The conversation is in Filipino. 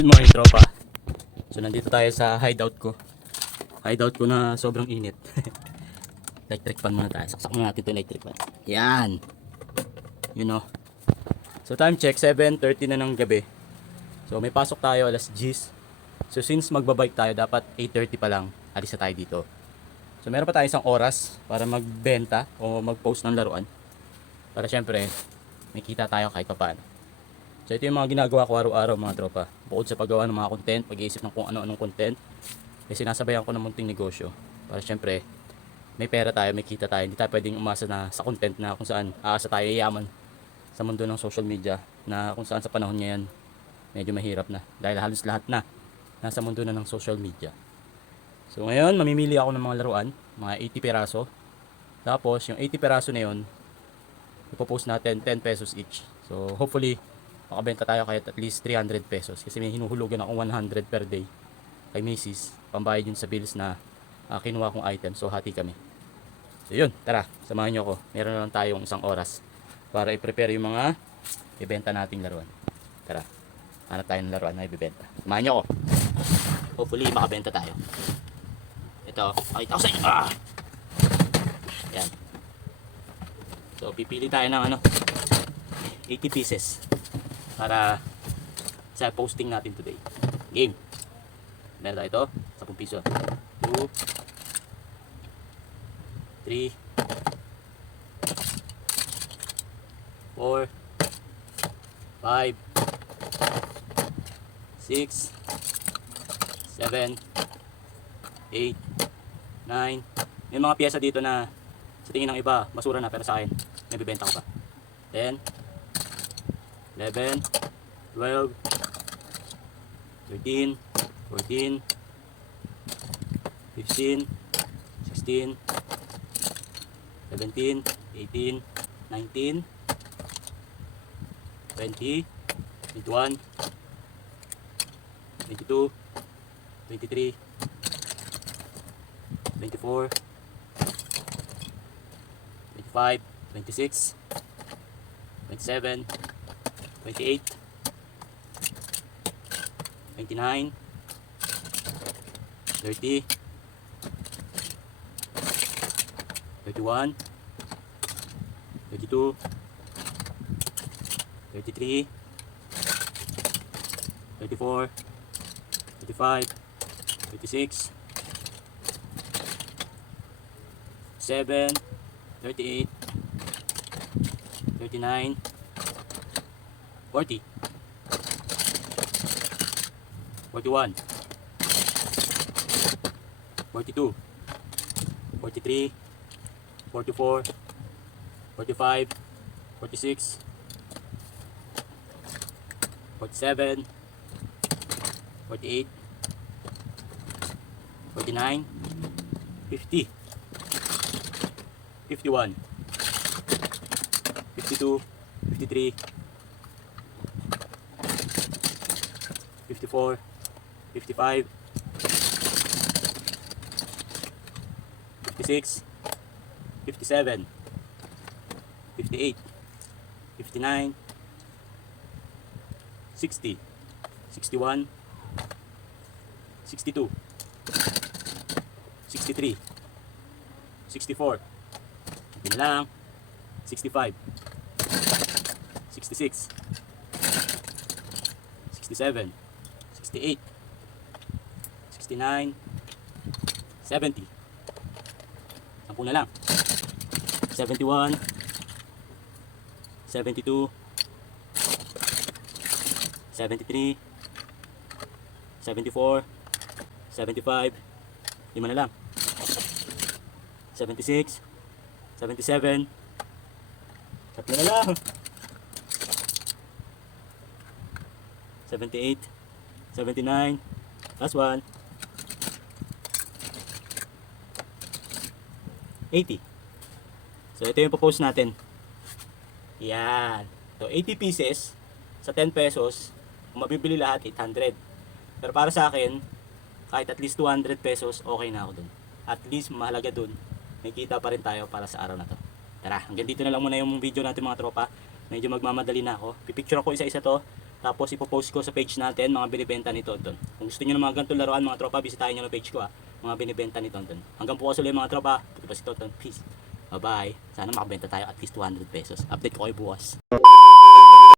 Good morning, tropa. So nandito tayo sa hideout ko. Hideout ko na sobrang init. Electric fan muna tayo. Saksak muna natin ito electric fan. Yan. You know. So time check, 7:30 na ng gabi. So may pasok tayo alas 10. So since magbabike tayo, dapat 8:30 pa lang alis na tayo dito. So meron pa tayo isang oras para magbenta o mag-post ng laruan. Para syempre, may kita tayo kahit pa paano. So ito yung mga ginagawa ko araw-araw mga tropa. Bukod sa paggawa ng mga content, pag-iisip ng kung ano-anong content, eh sinasabayan ko ng munting negosyo. Para syempre, may pera tayo, may kita tayo. Hindi tayo pwedeng umasa na sa content na kung saan aasa tayo yaman sa mundo ng social media, na kung saan sa panahon ngayon medyo mahirap na. Dahil halos lahat na nasa mundo na ng social media. So ngayon, mamimili ako ng mga laruan, mga 80 peraso. Tapos yung 80 peraso na yun, ipopost natin 10 pesos each. So hopefully, makabenta tayo kahit at least 300 pesos. Kasi may hinuhulugan akong 100 per day kay Macy's. Pambayad yun sa bills na kinuha kong item. So hati kami. So yun, tara, samahan nyo ako. Meron na lang tayong isang oras para i-prepare yung mga ibenta nating laruan. Tara, hanap tayo ng laruan na ibibenta. Samahan nyo ako. Hopefully makabenta tayo. Ito, pakita ko sa inyo. Yan. So pipili tayo ng 80 pieces para sa posting natin today. Game. Meron tayo ito, 10 piso. 2 3 4 5 6 7 8 9. May mga piyesa dito na sa tingin ng iba basura na, pero sa akin may bibenta ko pa. 10 11 12 13 14 15 16 17 18 19 20 21 22 23 24 25 26 27 28 29 30 31 32 33 34 35 36 7 38 39 40 41 42 43 44 45 46 47 48 49 50 51 52 53 54 55 56 57 58 59 60 61 62 63 64 yun lang 65 66 67 68 69 70 10 na lang 71 72 73 74 75 5 na lang 76 77 3 na lang 78 79 last one 80. So ito yung post natin. Yan. So 80 pieces sa 10 pesos, kung mabibili lahat 800. Pero para sa akin, kahit at least 200 pesos, okay na ako dun. At least mahalaga dun, may kita pa rin tayo para sa araw na to. Tara, hanggang dito na lang muna yung video natin mga tropa. Medyo magmamadali na ako. Pipicture ko isa-isa to Tapos ipopost ko sa page natin mga binibenta ni Tonton. Kung gusto niyo ng mga ganitong laruan mga tropa, bisitahin niyo ng page ko mga binibenta ni Tonton. Hanggang bukas ulit mga tropa. Ito pa si Tonton. Peace. Bye bye. Sana makabenta tayo at least 200 pesos. Update ko kayo bukas.